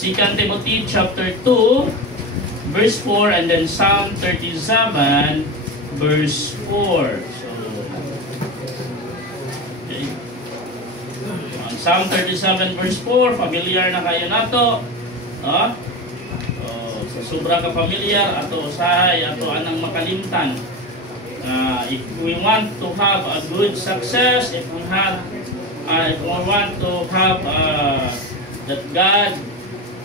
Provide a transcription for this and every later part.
2 Timothy chapter 2, verse 4, and then Psalm 37, verse 4. So, okay. Psalm 37, verse 4, familiar na kayo na to. Sa sobra ka familiar, ato usahay, ato anang makalimtan. If we want to have a good success, if we want to have that God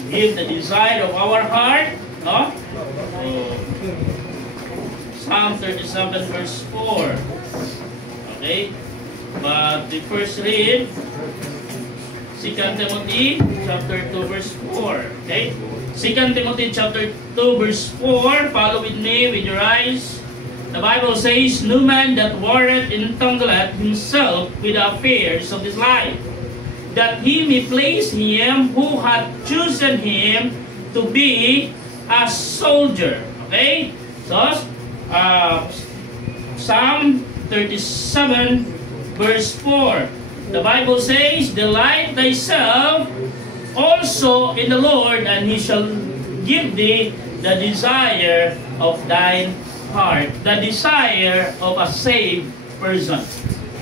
give the desire of our heart, no? Psalm 37 verse 4. Okay? But we first read 2 Timothy chapter 2 verse 4. Okay? 2 Timothy chapter 2 verse 4. Follow with me with your eyes. The Bible says, "No man that warreth entangleth himself with the affairs of this life, that he may please him who hath chosen him to be a soldier." Okay? So, Psalm 37 verse 4. The Bible says, "Delight thyself also in the Lord, and He shall give thee the desire of thine heart." The desire of a saved person.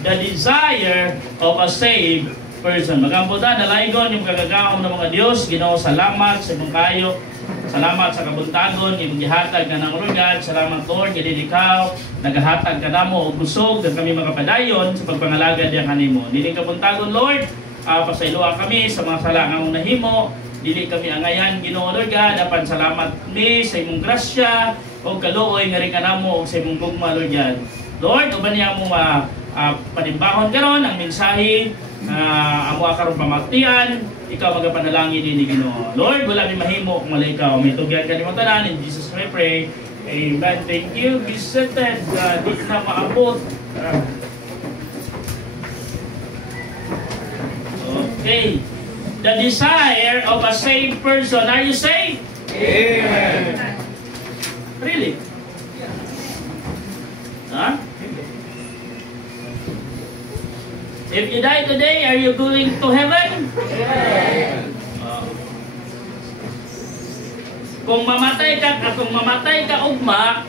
The desire of a saved person. Magambutan, nalaygon yung kagagahom ng mga Diyos. Ginoo, salamat sa imong kayo. Salamat sa kabuntagon, imong gihatag ka ng Lord. Salamat, Lord, gid ikaw nagahatag ka namo og busog nga kami makapadayon sa pagpangalaga diyan kanimo. Dili kabuntagon, Lord, pasayloa kami sa mga sala nga among nahimo. Dili kami angayan, Ginoo, Lord God. Dapan salamat mi sa imong grasya o kaluoy nga rin ka namo og sa imong gugma, Lord God. Lord, uban niya mo panimbahon karon ang mensahe amo karon pamaktian, ikaw magapanalangin ni Ginoo. Lord, wala mi mahimo kung wala ikaw. May tugyan ka ni mo tanan, in Jesus we pray. Amen. Thank you. Be seated. Di na maabot. Okay. The desire of a saved person. Are you saved? Amen. Really? Huh? If you die today, are you going to heaven? Amen. Kung mamatay ka ugma,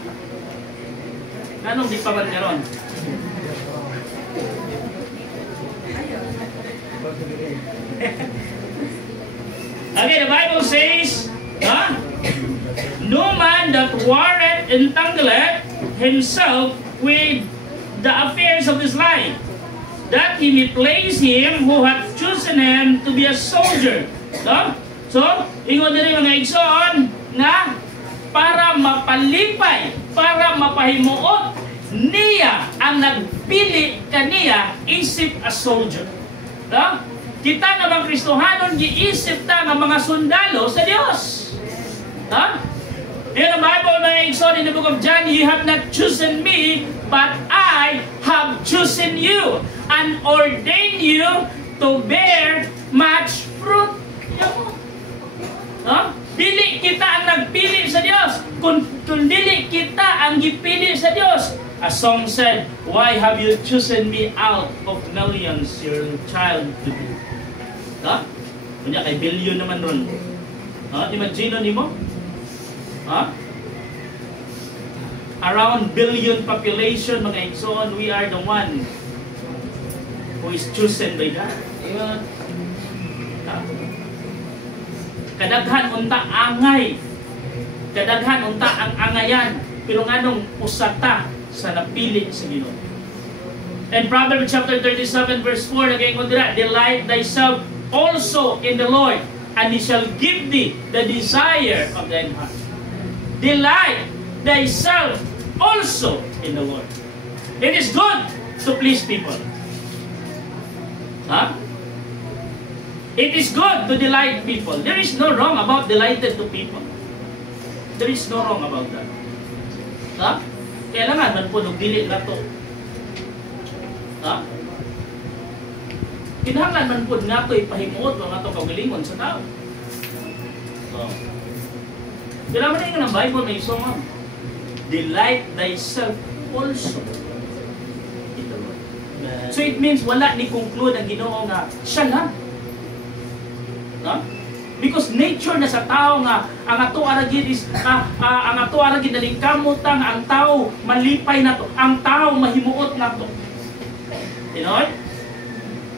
anong di pa ba karon? Okay, the Bible says, "No man that warreth entangleth himself with the affairs of this life, that he may please him who hath chosen him to be a soldier." So, ingon diri mga igsoon na para mapalipay, para mapahimuot niya ang nagpili kaniya isip a soldier. Kita nga mga Kristohanon giisip ta nga mga sundalo sa Dios. In the Bible, mga igsoon, in the book of John, "You have not chosen me, but I have chosen you and ordained you to bear much fruit." Dili kita ang nagpili sa Dios, kung dili kita ang gipili sa Dios. A song said, "Why have you chosen me out of millions, your child to be?" Kunya kay billion naman ron. Imagine nimo? Around billion population, mga igsoon, we are the one who is chosen by God. Kadaghan unta angay. Kadaghan unta ang angayan. Pero nganong usata sa napili sa Ginoo. And Proverbs chapter 37 verse 4, nagaingon dira, "Delight thyself also in the Lord, and He shall give thee the desire of thine heart." Delight thyself also in the Lord. It is good to please people. It is good to delight people. There is no wrong about delighted to people. There is no wrong about that. Kailangan man po nung dili na to. Kinahanglan man po nga to ipahimuot mga to kaugalingon sa tao. Kailangan na yung Bible na isong "Delight thyself also in the Lord." So it means wala ni conclude ang Ginoo nga siya lang. Because nature na sa tao nga, ang ato aragin is, ang ato aragin nalingkamutan, ang tao malipay na to, ang tao mahimuot na to. You know?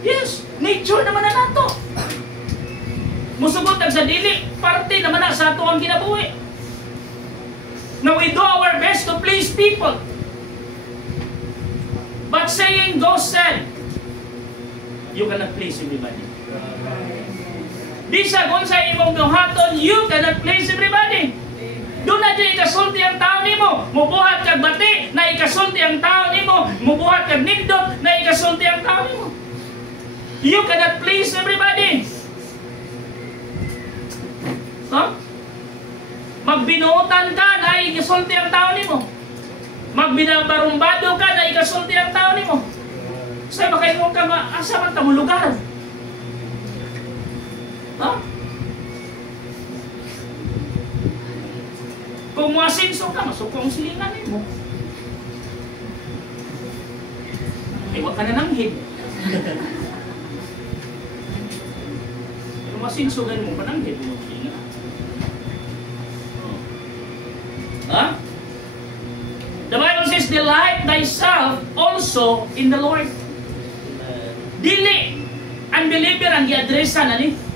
Yes, nature naman na nato. Musugod sa dili, parte naman na sa ato ang kinabuhi. Now we do our best to please people. But saying goes said, you cannot please everybody. Bisa kung sa imong buhaton, you cannot please everybody. Doon na dyan ikasulti ang tao nimo. Mubuhat kag bati na ikasulti ang tao nimo. Mubuhat kag nindot na ikasulti ang tao nimo. You cannot please everybody. Huh? Magbinuotan ka na ikasulti ang tao nimo. Magbinabarumbado ka na ikasulti ang tao nimo. Say makaingon ka asa man ta mo lugar. Huh? Kung masinso ka, masukong silingan mo. Iwa ka na nanghid. Kung masinso ka mo, pananghid mo silingan. Huh? The Bible says, delight thyself also in the Lord. Dili, unbeliever ang i-addressa na ni.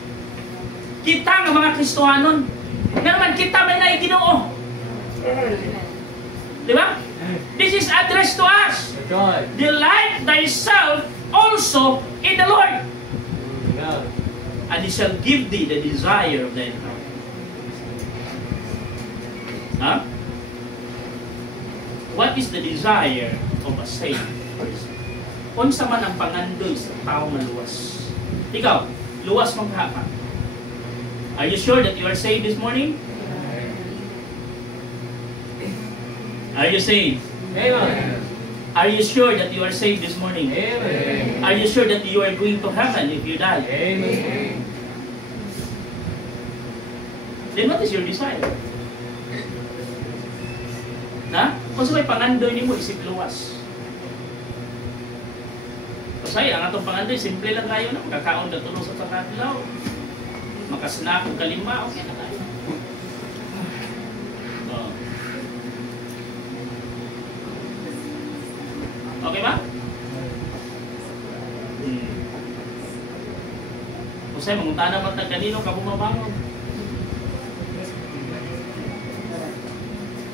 Kita ng mga Kristohanon. Nga naman kita may naiginoo. Diba? This is addressed to us. Delight thyself also in the Lord. And He shall give thee the desire of thine heart. Huh? What is the desire of a saved person? Unsa man ang pangandoy sa tao nga luwas. Ikaw, luwas mong hapa. Are you sure that you are saved this morning? Are you saved? Amen. Are you sure that you are saved this morning? Amen. Are you sure that you are going to heaven if you die? Amen. Then what is your desire? Na? Kung sa may pangandoy ni mo, isip luwas. Kasi ang atong pangandoy, simple lang kayo na. Magkakaon na tulong sa takatlaw. Makasnack o kalima, okay na tayo. Okay ba? Kasi mangunta naman na kanino ka bumabangon.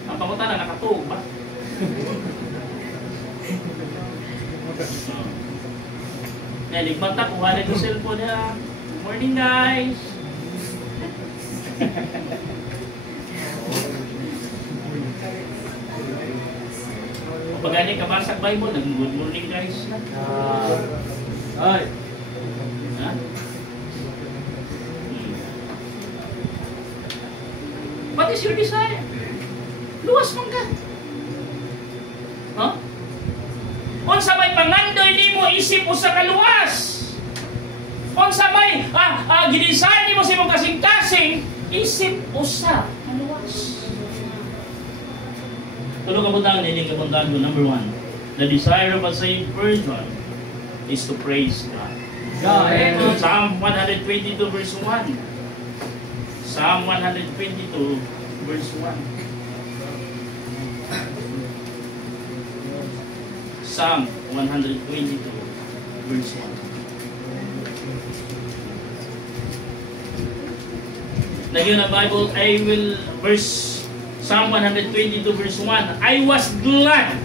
Ang pangunta na nakatuog ba? Ligmata, kuha na yung cellphone niya. Good morning guys! Pag gani ka basag Bible, nag-good morning guys. Ay. Ha? What is your desire? Luwas man ka. Huh? Unsa may pangandoy nimo isip mo sa kaluwas. Unsa may gidesign nimo sa imong kasing-kasing isip usa kaluwas. Tulo kabutang nining kabutang ko number 1. The desire of a saved person is to praise God. Psalm 122 verse 1. Psalm 122 verse 1. Psalm 122 verse 1. Nagyan ang Bible, Psalm 122 verse 1. I was glad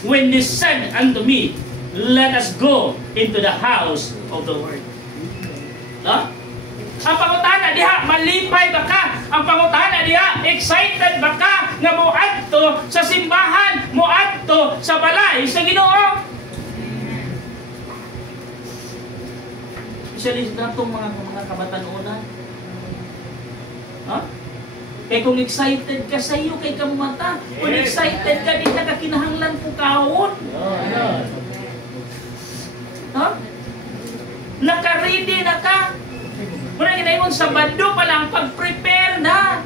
when they said unto me, let us go into the house of the Lord. Huh? Ang pangutana diha, malipay ba ka? Ang pangutana diha, excited ba ka nga moadto sa simbahan, moadto sa balay sa Ginoo? Especially natong mga kabatanunan. Huh? Kaya kung excited ka sa iyo, kay kamumata. Kung excited ka, di ka kinahanglan po kahon. Huh? Naka-ready na ka. Muna ginayon, Sabado pa lang, pag-prepare na.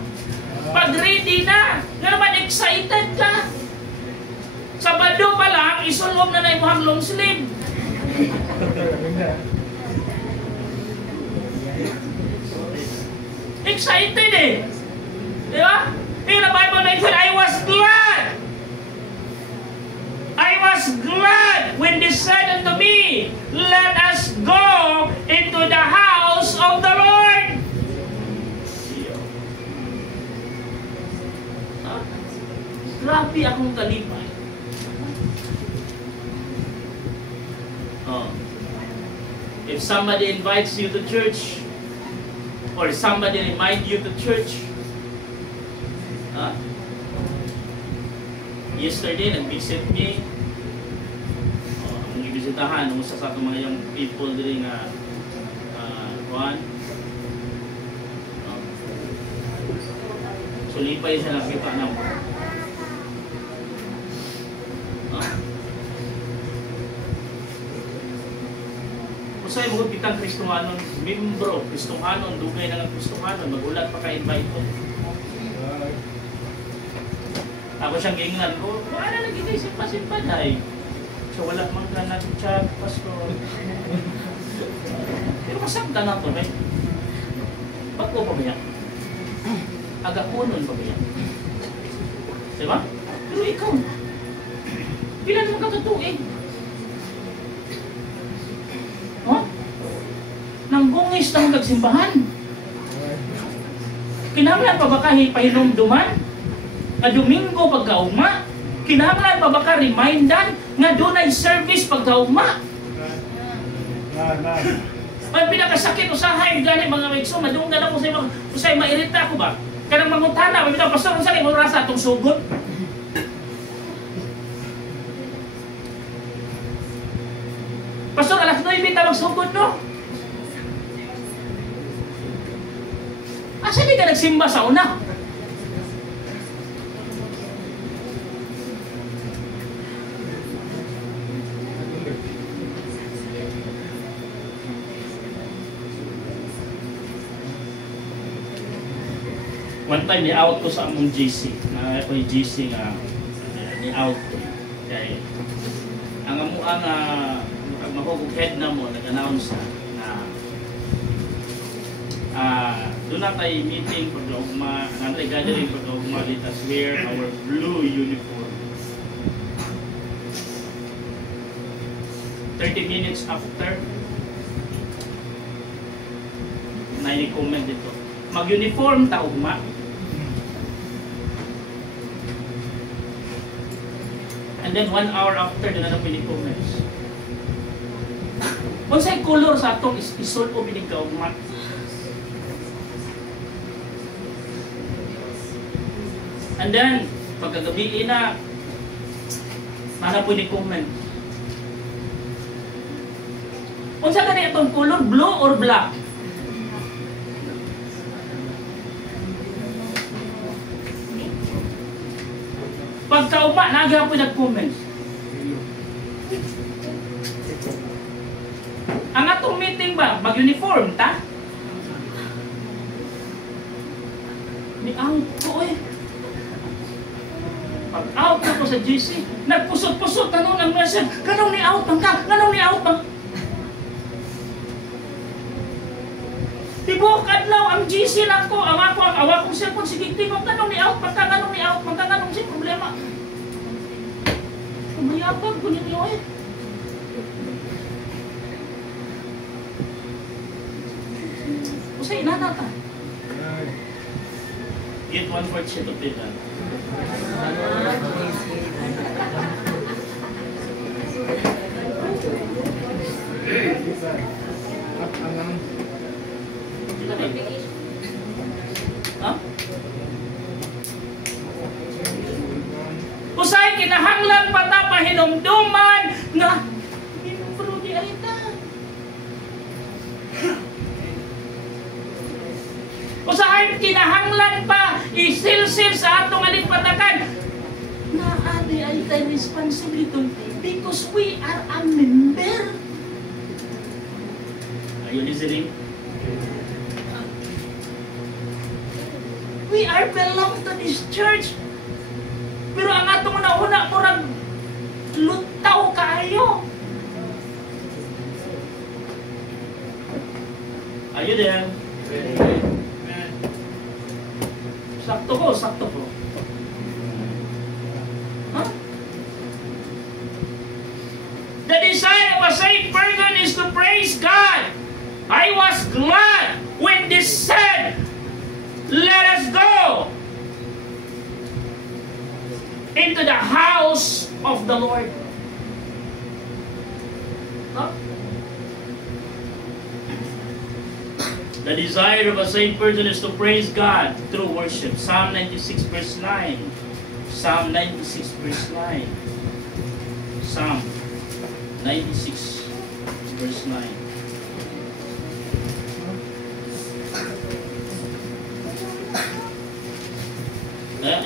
Pag-ready na. Nga naman, excited ka. Sabado pa lang, isulong na na yung long sleeve. excited eh. Di ba? In the Bible mentioned, I was glad. I was glad when they said unto me, let us go into the house of the Lord. Grabe akong kalipay. Oh. If somebody invites you to church, or somebody remind you to church, yesterday, nag-visit me. Ang ibisitahan, usa sa mga young people diri nga Juan. Sulipay siya nakita na mo. Usay mo bitang Kristohanon, membro, Kristohanon, dugay na ng Kristohanon, magulat pa ka-invite ko. Ako siyang gingnan ko, wala na gitay simpa-simpa dahil. So wala mang ka nag-chat, pastor. Pero masakta na ito, eh. Ba't ko pabaya? Agakunon pabaya. Diba? Pero ikaw, pila naman katutuin? Huh? Nanggungis na magsimbahan. Kinahanglan pa ba pahinumduman? Nga Domingo pagkauma, kinahanglan pa ba ka remindan nga doon ay service pagkauma? Ang pinakasakit usahay gani mga maigso, madunggan ako sa mga usay mairita ako ba? Kanang mangutana, may bitaw pastor unsa imong rasa atong sugod? Pastor, alas 9 ta magsugod no? Asa di ka nagsimba sa una? One time, ni-out ko sa among GC. Na ako yung GC nga, ni-out ko. Kaya, ang amuang mahugog head na mo, nag-announce na doon na tayo meeting pag-laugma, another gathering pag-laugma, let us wear our blue uniform. 30 minutes after, na-comment dito. Mag-uniform ta ugma. And then 1 hour after, doon na pini-comments. Kung sa'y color sa atong isol o binigkaugma. And then, pagkagabi na, mana po ni-comment. Kung saan ka itong color, blue or black? Pagkauma, nagyan po nag-comments. Ang atong meeting ba, mag-uniform ta? Ni-out ko eh. Pag-out na ko sa GC, nagpusot-pusot na noon ang message, ganong ni-out man ka, ganong ni-out man. Tibok adlaw ang GC lang ko, ang akong cellphone, sige, tibok, ganong ni-out man ka, ganong ni-out man ka, ganong si problema. Mayabag ko ninyo eh. Usay inana ka. Get 1/4 sheet of paper. Ha? Usay kinahanglan pata pahinumduman nga pero di ayta. Usahay kinahanglan pa isilsil sa atong alipatakan na adi ayta responsibility because we are a member. Are you listening? We are belong to this church. Pero ang atong una-una murag lutaw kaayo. Are you there? Sakto ko, sakto ko. Huh? The desire of a saved person is to praise God. I was glad when they said, let us go into the house of the Lord. Huh? The desire of a saved person is to praise God through worship. Psalm 96 verse 9. Psalm 96 verse 9. Psalm 96 verse 9.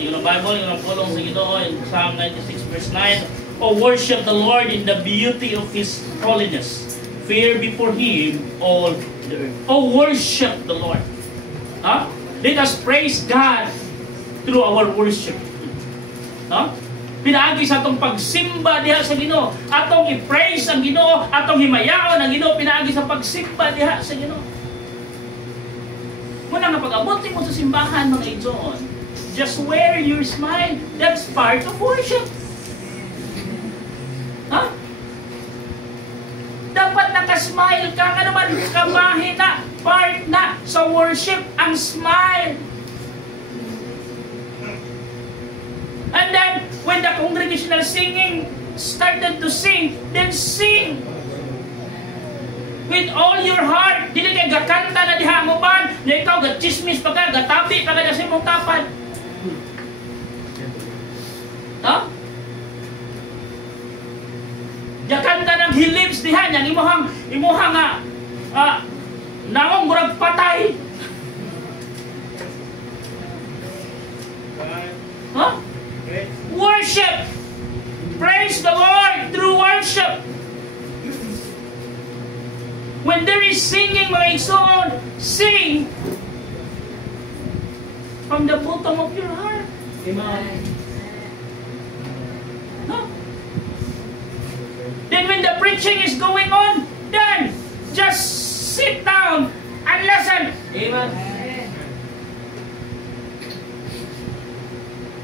Yung Bible, yung pulong sa Ginoo in Psalm 96 verse 9. Oh, worship the Lord in the beauty of His holiness. Fear before Him all the earth. Oh, worship the Lord. Huh? Let us praise God through our worship. Huh? Pinaagi sa atong pagsimba diha sa Ginoo. Atong i-praise ang Ginoo, atong himayaon ang Ginoo pinaagi sa pagsimba diha sa Ginoo. Muna nga pag-abot mo sa simbahan mga igsoon, just wear your smile. That's part of worship. Huh? Dapat nakasmile ka. Ano man, kabahin na. Part na sa worship ang smile. And then, when the congregational singing started to sing, then sing. With all your heart. Dili kay gakanta na diha mo ban. Na ikaw, gatchismis pa ka, gatabi pa ka na sa imong tapad. Huh? Gakanta ng hilibs diha niyan. Imuhang naong murag patay. Huh? Worship. Praise the Lord through worship. When there is singing, mga igsoon, sing from the bottom of your heart. Amen. Huh? Then when the preaching is going on, then just sit down and listen. Amen.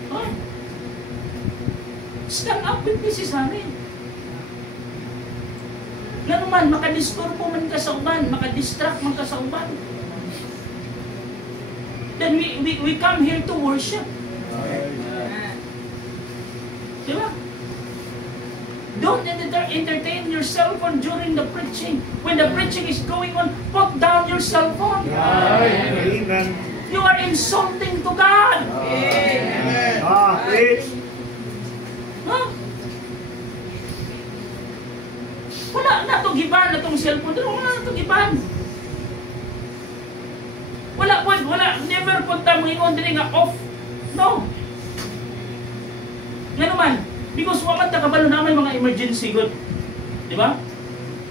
Huh? Stand up with Mrs. Hamin. Nga naman, makadisturbo man ka sa uban, makadistract man ka sa uban. Then we come here to worship. Diba? Don't entertain your cell phone during the preaching. When the preaching is going on, put down your cell phone. Amen. You are insulting to God. Amen. Huh? Wala na itong giban na itong cellphone. Wala na itong giban. Wala. Never punta mo ingon din nga off. No. Nga naman, because waman ta kabalo na may mga emergency good. Di ba?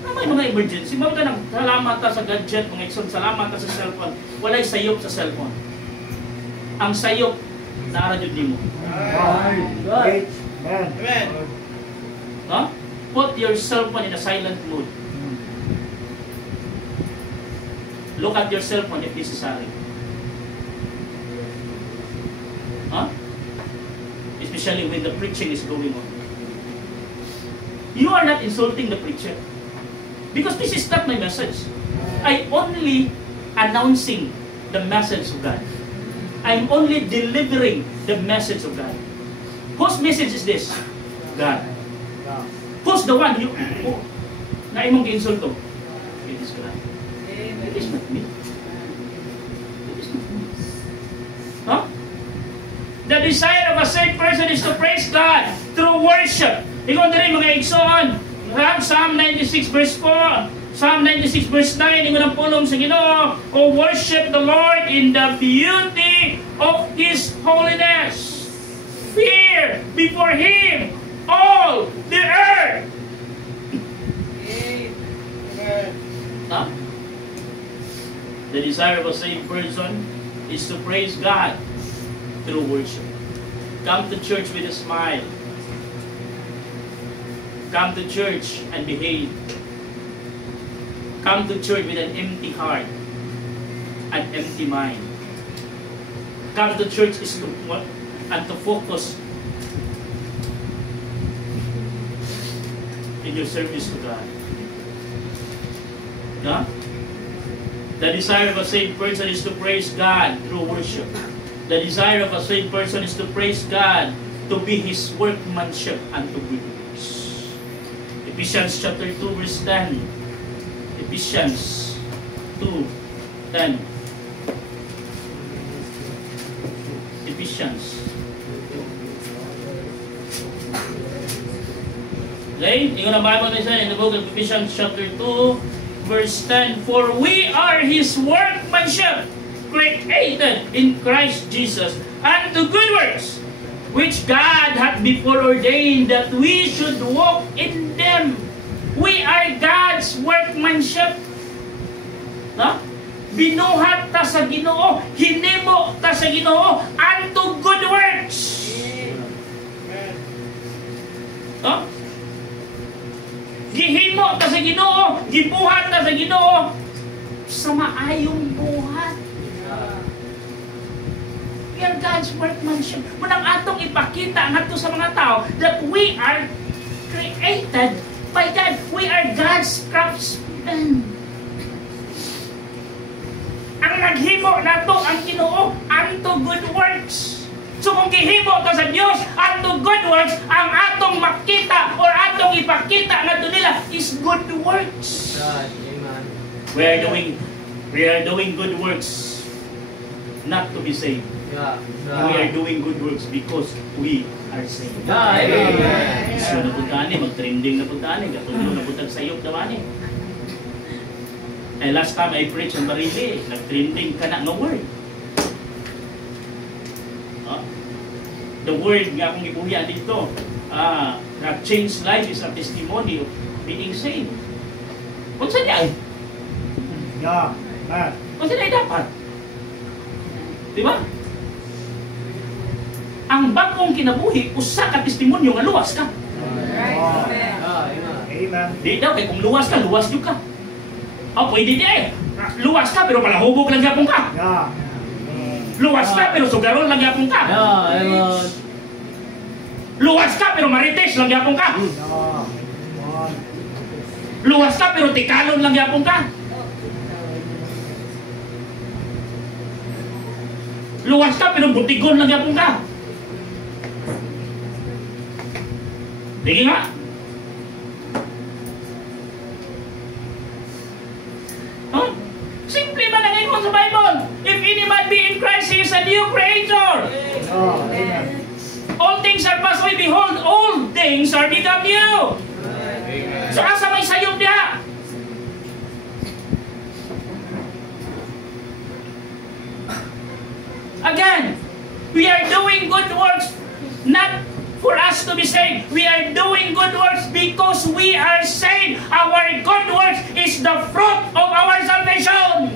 Na may mga emergency. Mga ka salamat ka sa gadget, mga ikson, salamat ka sa cellphone. Wala'y sayop sa cellphone. Ang sayop, naradyo din mo. Amen. Huh? Put your cell phone in a silent mode. Look at your cell phone if necessary. Huh? Especially when the preaching is going on. You are not insulting the preacher. Because this is not my message. I only announcing the message of God. I'm only delivering the message of God. Whose message is this? God. Who's the one na imong gi-insulto? It is God. It is not me. It is not me. Huh? The desire of a saved person is to praise God through worship. Ikaw na rin mga igsoon. Psalm 96 verse 4. Psalm 96 verse 9. Ingon ang pulong sa Ginoo. O worship the Lord in the beauty of His holiness. Fear before Him all the earth. Huh? The desire of a saved person is to praise God through worship. Come to church with a smile. Come to church and behave. Come to church with an empty heart, an empty mind. come to church is to what? And to focus in your service to God. Yeah? The desire of a saved person is to praise God through worship. The desire of a saved person is to praise God, to be His workmanship unto good works. Ephesians chapter 2 verse 10. Ephesians 2:10. Ephesians. Okay? Tingnan ang Bible na isa in the book of Ephesians chapter 2 verse 10. For we are His workmanship, created in Christ Jesus unto good works, which God hath before ordained that we should walk in them. We are God's workmanship. No? Binuhat ta sa Ginoo, hinimo ta sa Ginoo unto good works. No? Gihimo ta sa Ginoo, gibuhat ta sa Ginoo sa maayong buhat. We are God's workmanship. Munang atong ipakita ngadto sa mga tao that we are created by God. We are God's craftsmen. Ang naghimo nato ang Ginoo unto good works. So kung gihimo ta sa Dios unto good works, ang atong makita or atong ipakita ngadto nila is good works. Amen. We are doing good works not to be saved. Yeah. We are doing good works because we are saved. Amen. So na punta ni, mag-trending na punta ni, gatulo na punta sa iyok naman eh. Last time I preached on Barili, nag-trending ka na ng word. The word nga akong ibuhya dito, that changed life is a testimony of being saved. Kung saan niya eh? Yeah. Kung saan niya dapat? Di ba? Ang bagong kinabuhi, usa ka testimonyo nga luwas ka. Amen. Di daw, kaya kung luwas yun ka. Pwede di eh. Luwas ka, pero palahubog lang yapon ka. Yeah. Luwas ka, pero sugarol lang yapon ka. Amen. Luwas ka, pero marites lang yapon ka. Luwas ka, pero tikalon lang yapon ka. Luwas ka, pero butigon lang yapon ka. Sige nga. Huh? Simple man ang ingon sa Bible. If any man be in Christ, he is a new creator. Amen. All things are passed away. Behold, all things are become new. So asa may sayop diha? Again, we are doing good works not for us to be saved. We are doing good works because we are saved. Our good works is the fruit of our salvation.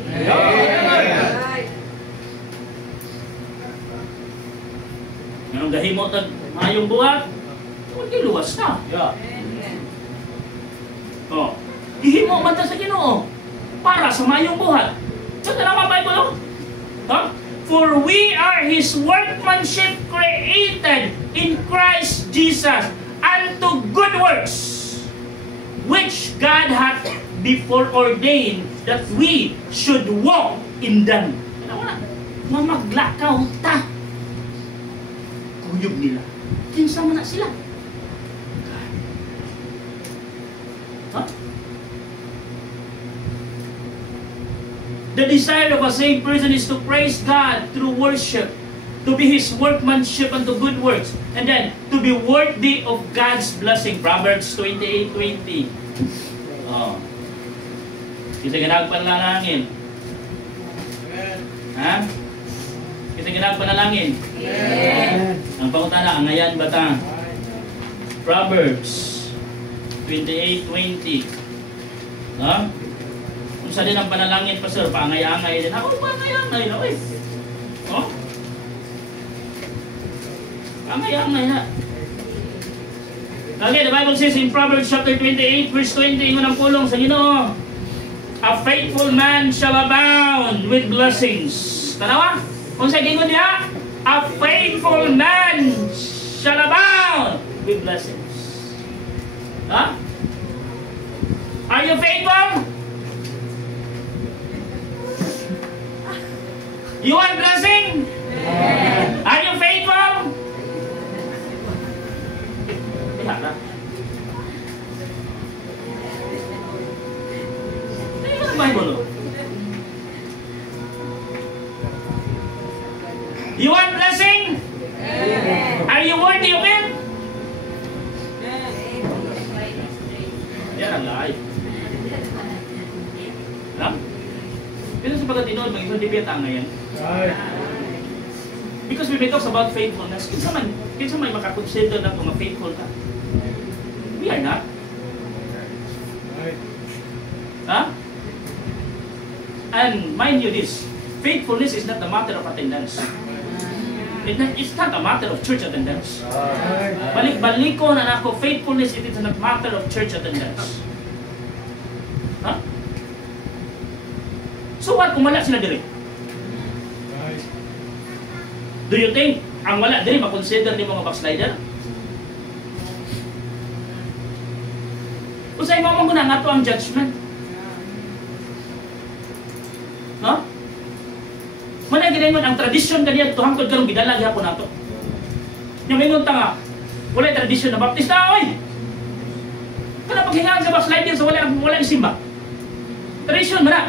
Anong gahimo tag mayong buhat? Huwag luwas na. Yeah. Gihimo man ta sa Ginoo para sa mayong buhat. So tanawa Bible no? For we are His workmanship created in Christ Jesus unto good works, which God hath before ordained that we should walk in them. Mamaglakaw ta. Kuyog nila. Kinsa man na sila. The desire of a saved person is to praise God through worship, to be His workmanship unto good works, and then to be worthy of God's blessing. Proverbs 28:20. Kita ginagpanalangin. Ha? Kita ginagpanalangin. Ang pangutana, angayan ba ta? Proverbs 28:20. Kung sa din ang panalangin, Pastor, pangay-angay din. Ako, pangay-angay na, oy. Pangay-angay na. Okay, the Bible says in Proverbs chapter 28, verse 20, ingon ang pulong sa Ginoo, a faithful man shall abound with blessings. Tanawa? Kung sa gingon niya, a faithful man shall abound with blessings. Huh? Are you faithful? You want blessing? Are you faithful? Wala. Bible. You want blessing? Are you worthy of it? Yan ang lahat. Alam? Pero sa pagkatinood, mag-isang debate ang ngayon. Because we may talk about faithfulness, kinsa may makakonsider na kung faithful ka? We are not. Huh? And mind you this, faithfulness is not a matter of attendance. It's not a matter of church attendance. Balik-balik ko na ako, faithfulness it is not a matter of church attendance. Huh? So what kung wala sila diri? Do you think ang wala diri makonsider ni mga backslider? Usay mo mo na nga to ang judgment. No? Muna ginayman ang tradisyon kaniya to hangtod karong gidalag gyapon nato. Nya mingon ta nga wala tradisyon na baptista oy. Kana paghingaan sa backslider so wala simba. Tradisyon man na.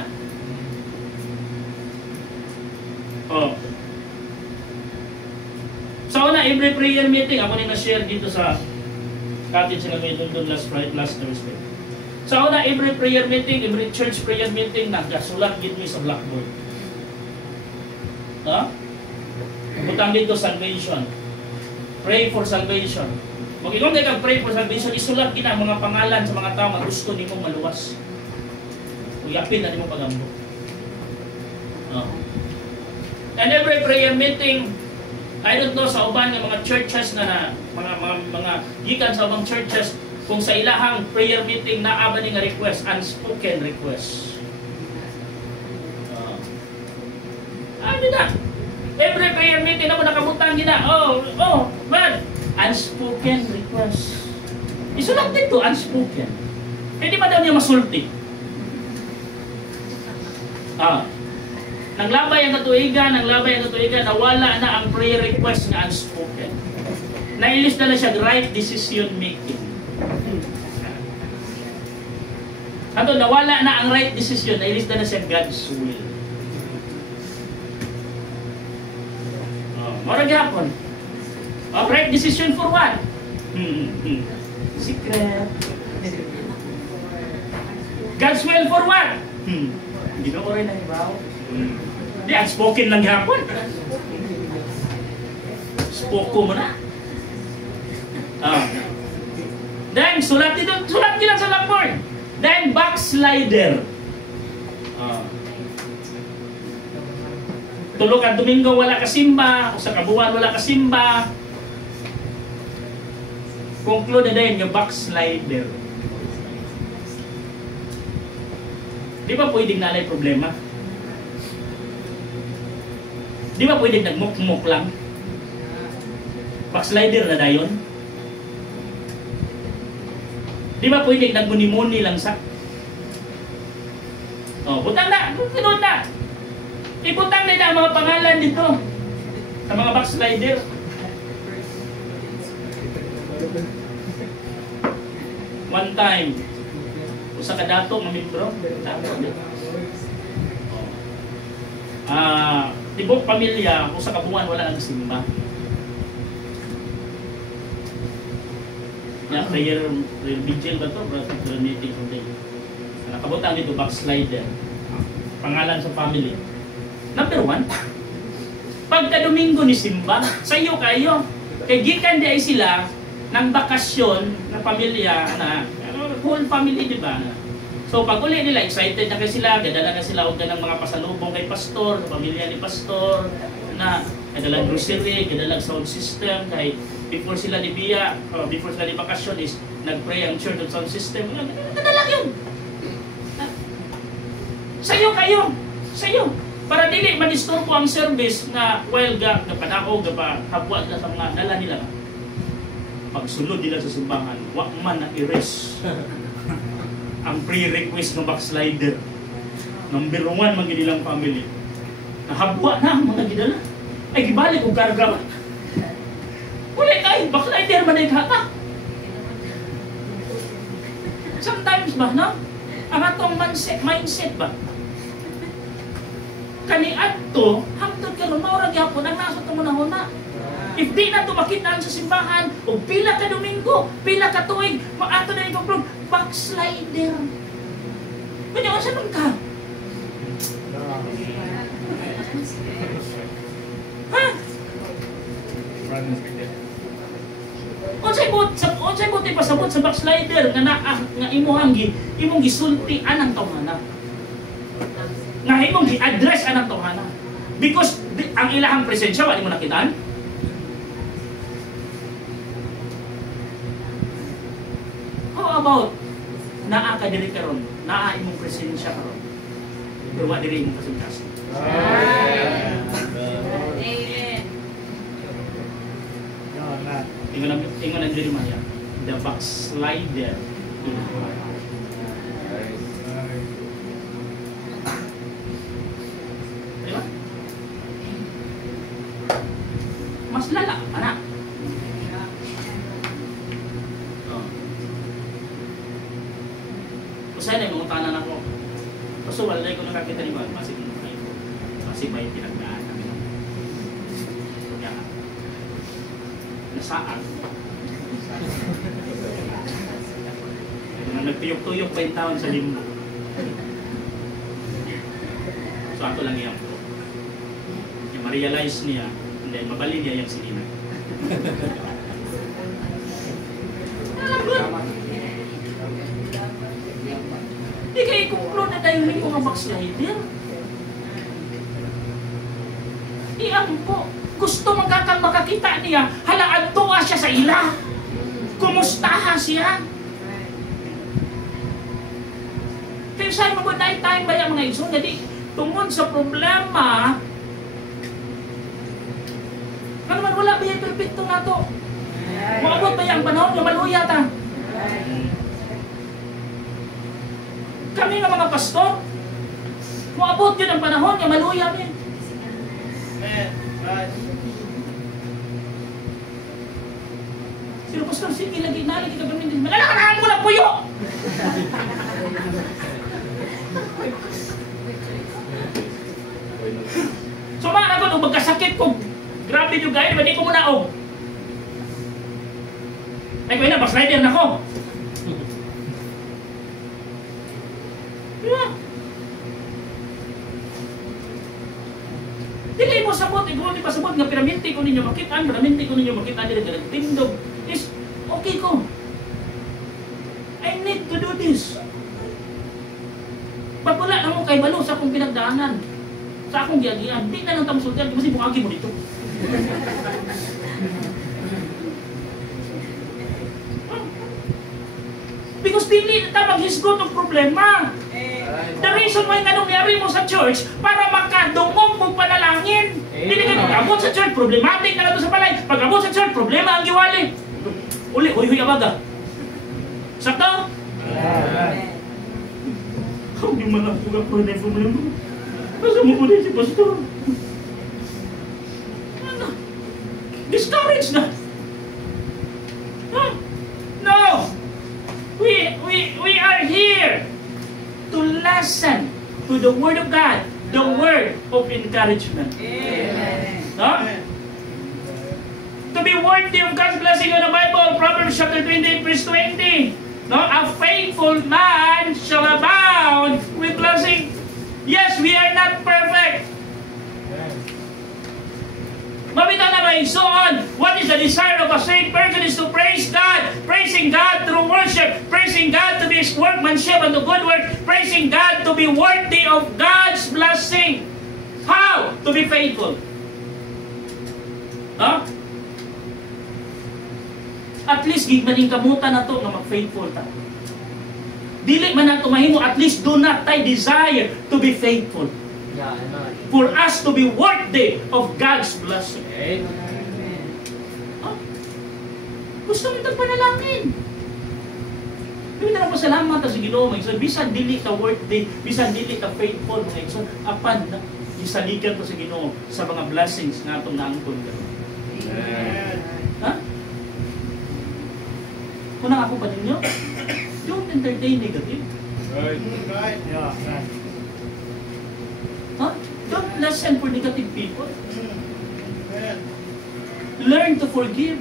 Oh. So na every prayer meeting ako ni na-share dito sa cottage na may doon last Thursday. So na every prayer meeting, every church prayer meeting nagasulat gid mi sa blackboard. Ha? Butang dito salvation. Pray for salvation. Kung ikaw kay pray for salvation, isulat gid ang mga pangalan sa mga tao nga gusto nimo maluwas. Uyapin na nimo pagambo. And every prayer meeting, I don't know sa uban nga mga churches na mga gikan sa ubang churches kung sa ilahang prayer meeting naa ba ni nga request, unspoken request. Ano na? Every prayer meeting na mo nakabutang gina. Man, unspoken request. Isulat dito unspoken. Pwede ba daw niya masulti? Naglabay ang katuigan, nawala na ang prayer request nga unspoken. Nailis na siya right decision making. Ato nawala na ang right decision, nailis na siya God's will. Mara gyapon. Right decision for what? Secret. God's will for what? Ginoo rin ang ibaw. Di, unspoken lang hapon. Spoko mo na. Then, sulat lang sa blackboard. Then, backslider. Tulog at Domingo wala kasimba, o sa kabuwan wala kasimba. Conclude na din yung backslider. Di ba pwedeng nalay problema? Di ba pwedeng nagmuk-muk lang? Backslider na dayon? Di ba pwedeng nagmuni-muni lang sa? Butang na! Tinod na! Ibutang nila ang mga pangalan dito sa mga backslider. One time, usa ka dato mamembro, tibok pamilya, usa ka buwan wala nagsimba. Ya, prayer vigil ba to? Prayer meeting today. Nakabutang dito backslider. Pangalan sa family. Number 1, pagka Domingo ni simba, sayo kayo. Kay gikan di ay sila ng bakasyon na pamilya na whole family, di ba? So pag uli nila, excited na kayo sila, gadala na sila og ng mga pasalubong kay pastor, sa pamilya ni pastor, na gadalang grocery, gadalang sound system, kay before sila ni Bia, before sila ni bakasyon is nagpray ang church of sound system. Gadala yun. Sayo kayo. Sayo. Para dili madisturbo ang service nga while ga padako ga habwa ka sa mga dala nila. Pagsulod nila sa simbahan, wa man na i-rest. Ang pre-request ng backslider. Number 1 man gid nilang family. Nahabwa na ang mga gidala. Ay gibalik og karga. Wala kay backslider man ay hata. Sometimes ba no? Ang atong mindset ba? Kani adto hangtod karon mao ra gyapon ang nasa to munahuna. If di na to makitaan sa simbahan o pila ka Domingo, pila ka tuig, maato na ikaw backslider. Kanya sa nung ka? Ha? Unsay mo pasabot sa backslider nga imong gisulti anang tawhana. Nga imong gi-address anang tawhana. Because ang ilahang presensya wala mo nakitaan. How about naa ka diri karon, naa imong presensya karon. Pero wa diri imong kasing-kasing. Amen. Ingon ang Jeremiah, the backslider in heart. Diba? Mas lala, anak. Usay na yung tanan ako. Kaso wala ko nakakita ni Bal, masig mo kayo. Kasi may pinagdaan kami. Kaya nasaan. Nagtuyok-tuyok pa yung taon sa limbo. So ako lang yan po. Yung ma-realize niya, and then mabali niya yung sinina. Hindi kayo kuklo na tayo rin mga backslider. Iyang po, gusto makakita niya, halaan tuwa siya sa ila. Kumustaha siya. Kaya saan mo ba tayo ba yung mga iso? Jadi, tungkol sa problema, ano man wala ba yung perfecto na to? Maabot ba yung panahon? Yung maluya ta? Kami nga mga pastor, maabot yun ang panahon, yung maluya ba? Sino pastor, sige lagi ka gamitin. Malalakaan mo lang puyo! So mga nagon, kung magkasakit ko, grabe yung gaya, di ko muna og. Ay ko na, backslider na ko. Diba? Dili mo sabot, ikaw di pasabot nga piraminti ko ninyo makitaan, dili ka nagtindog. Is okay ko. I need to do this. Pag wala na mo kay balo sa akong pinagdaanan, sa akong giagian, di na lang tamusultihan, kasi bungagi mo dito. Because dili na ta maghisgot ng problema. The reason why nga nung niyari mo sa church, para makadungog mo panalangin. Dili ka pag-abot sa church, problematic na ito sa balay. Pag-abot sa church, problema ang giwali. Uli, huy abaga. Sakto? Hindi man ako ka-problema mo. Masa mo po din si pastor? Ano? Discouraged na. Huh? No! We are here to listen to the Word of God, the word of encouragement. Amen. Huh? To be worthy of God's blessing on the Bible, Proverbs chapter 28, verse 20. No? A faithful man shall abound with blessing. Yes, we are not perfect. Mamita na ba so on? What is the desire of a saved person is to praise God. Praising God through worship. Praising God to be His workmanship and the good work. Praising God to be worthy of God's blessing. How? To be faithful. Huh? At least gigmaning kamutan na to na mag-faithful ta. Dili man na tumahimo, at least do not tayo desire to be faithful. Yeah, for us to be worthy of God's blessing. Okay. Huh? Gusto mo itong panalangin. Hindi na pasalamat sa Ginoo, mga igsoon. Bisan dili ka worthy, bisan dili ka faithful, mga igsoon. Apan na, isaligan ko sa Ginoo sa mga blessings nga itong naangkon ka. Ha? Kung ako pa ninyo, don't entertain negative. Right. Yeah. Huh? Don't listen for negative people. Learn to forgive.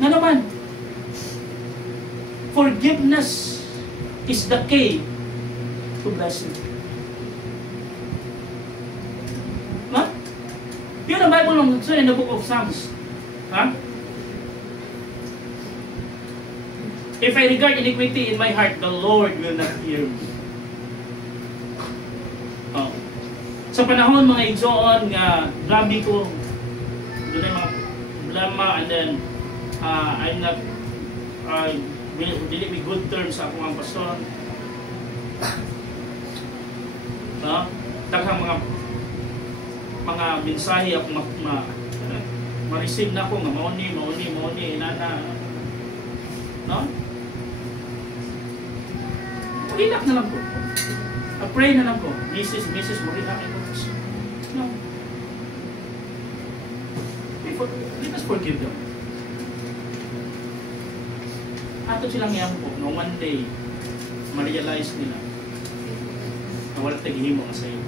Nga naman, forgiveness is the key to blessing. Huh? Yun ang Bible lang in the book of Psalms. Huh? If I regard iniquity in my heart, the Lord will not hear me. Oh. Sa panahon mga igsoon nga grabe ko doon ay mga problema, and then I'm not dili may good terms sa akong pastor. Daghang mga mensahe ako ma-receive na ko nga mauni inana. No? Ilak na lang ko. Pray na lang ko. Mrs. Morila, no. Let us forgive them. Ato silang yampo na one day ma-realize nila na wala tagihimo ka sa'yo.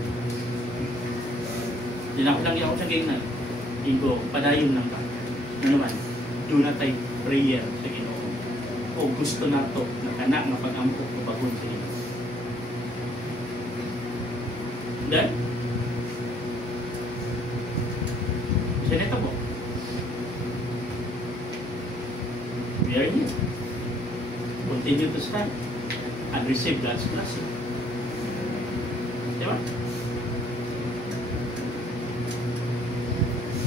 Di na ako lang yaw sa gayna. Igo, padayon lang ka. Ano naman, do na tayo prayer sa Ginoo. O gusto na to na kana nga pag-ampok o bagon sa Ginoo. Then, sinita po. We are here. Continue to stand and receive God's blessing. Diba?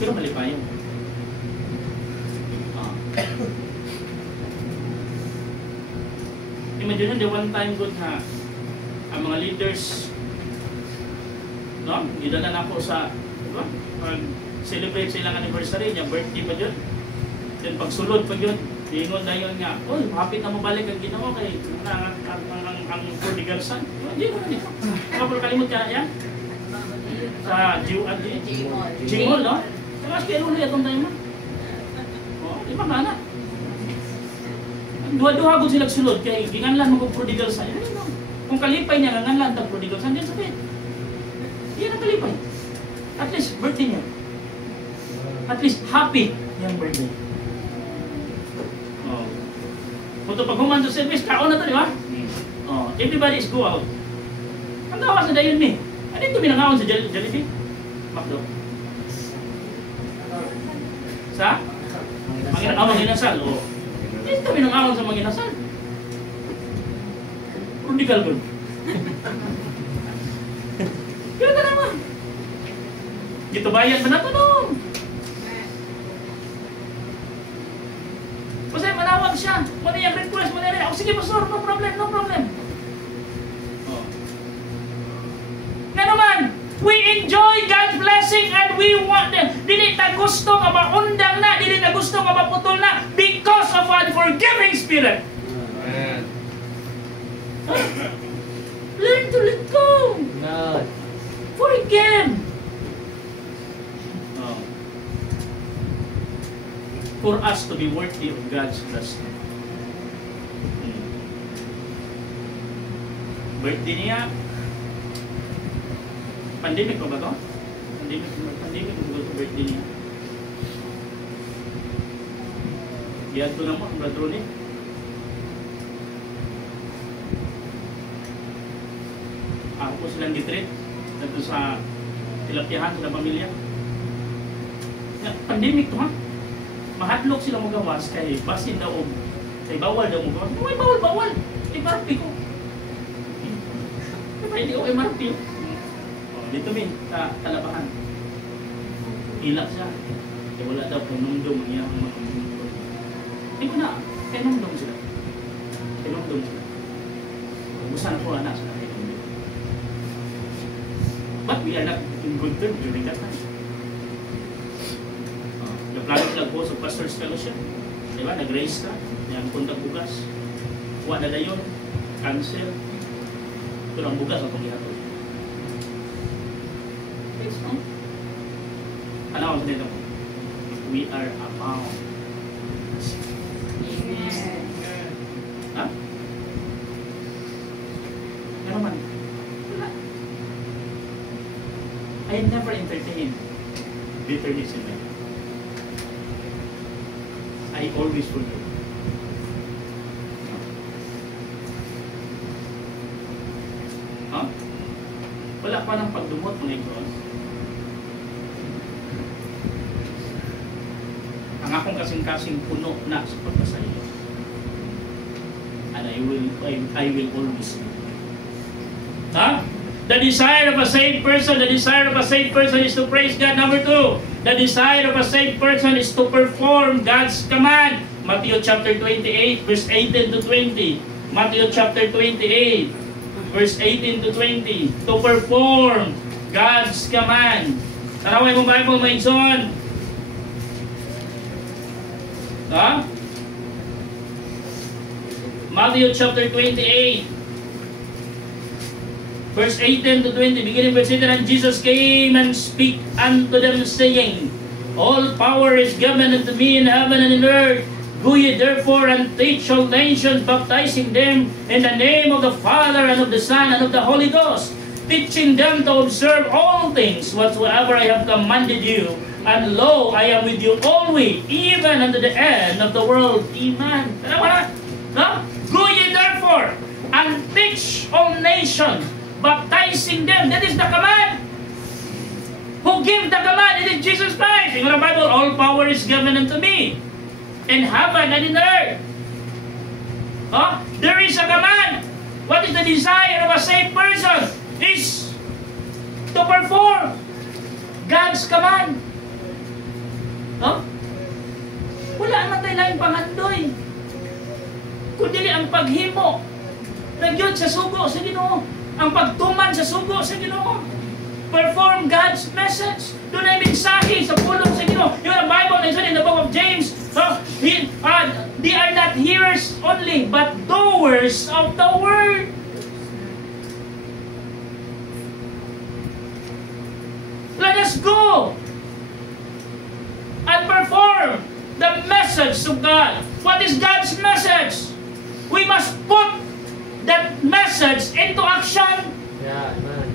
Pero malipayo. Imagine the one time good ha, ang mga leaders, no? Gidala na ako sa, diba? Pag-celebrate sa ilang anniversary niya, birthday pa yun. Then pagsulod pa yun, ingon na yun nga, oy, hapit na mabalik ang Ginoo kay ang prodigal son. Hindi mo na dito. Kapag kalimot ka na yan? Sa Jimol, no? Mas kaya ulit itong tayo mo. O, di ba ka na? Dua-dua ko sila sulod, kaya ginganlan mo kong prodigal son. Kung kalipay niya, nganlan tang prodigal son, din sabihin. Yan ang kalipay. At least, birthday niya. At least, happy yung birthday. Kung pag human sa service, kaon na ito, di ba? Everybody is go out. Ang gawas na dayon ni. Ano ito minangawan sa Jollibee? Macdo. Sa? Manginasal. Ito minangawan sa manginasal. Prodigal good. Kaya ka naman. Dito bayan ba na ito noon? Kasi manawag siya. Muna yung request, muna rin. Sige, pastor, no problem. Nga naman, we enjoy God's blessing and we want them. Dili ta gusto nga maundang na, dili ta gusto nga maputol na because of a forgiving spirit. Amen. Learn to let go. God. Forgive. For us to be worthy of God's blessing. Birthday niya. Pandemic pa ba ito? Pandemic pa ito birthday niya. Iyan ko lang mo, ang brother ni. Ako po silang gitreat. Dito sa tilapyahan, sa pamilya. Pandemic to ha? Mahadlok sila magawas kay basin daw kay bawal daw mo gawas. Uy, bawal. Imarpi ko. Hindi ko imarpi. Dito sa talabahan. Hilak siya. Kaya wala daw panumdum niya ang mga panumdum. Hindi ko na. Kaya numdum sila. Ubusan ko anak sa kanila. But we are not in good terms during that time. Naplano lang po sa pastor's fellowship. Diba? Nag-raise ka. Yan, puntang bugas. Kuha na yun. Cancel. Pero ang bugas ang paghihato. It's no. Ano ang ganito? We are abound. Ha? Ano man? Wala. I never entertained bitterness in my life. I always forgive. Huh? Wala pa ng pagdumot mga ikon. Ang akong kasing-kasing puno na sa pagkasayo. And I will always be. Huh? The desire of a saved person, is to praise God. Number 2, the desire of a saved person is to perform God's command. Matthew chapter 28, verse 18 to 20. Matthew chapter 28, verse 18 to 20. To perform God's command. Taraway mo Bible, my son. Huh? Matthew chapter 28. Verse 18 to 20, beginning verse 18, and Jesus came and spake unto them, saying, All power is given unto me in heaven and in earth. Go ye therefore and teach all nations, baptizing them in the name of the Father and of the Son and of the Holy Ghost, teaching them to observe all things whatsoever I have commanded you. And lo, I am with you always, even unto the end of the world. Amen. No? Go ye therefore and teach all nations, baptizing them. That is the command. Who gave the command? It is Jesus Christ. In the Bible, all power is given unto me in heaven and in earth. Huh? There is a command. What is the desire of a saved person? Is to perform God's command. Huh? Wala naman tayo lang pangandoy. Kundi ang paghimo nagyod sa sugo sa Ginoo. Ang pagtuman sa sugo sa Ginoo. Perform God's message. Doon ay mensahe sa pulong sa Ginoo. Yung Bible na in the book of James, they are not hearers only, but doers of the word. Let us go and perform the message of God. What is God's message? We must put that message into action. Yeah, man.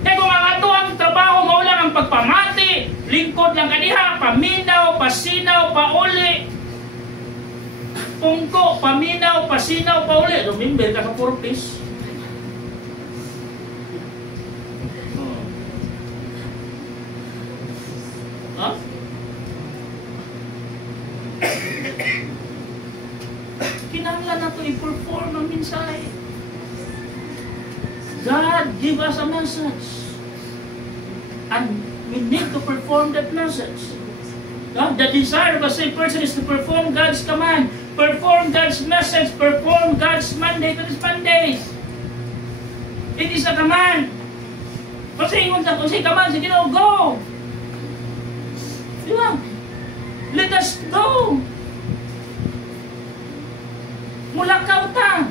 Kaya kung ang ato ang trabaho mo lang ang pagpamati, lingkod lang kaniha, paminaw, pasinaw, pauli, pungko, paminaw, pasinaw, pauli, remember ka sa purpose. Huh? Kinahanglan na ito i-perform ang mensahe. God give us a message. And we need to perform that message. The desire of a saved person is to perform God's command, perform God's message, perform God's mandate on His Mondays. It is a command. Kasi yung command, sige na, go! Di ba? Let us go! Mulakaw ta.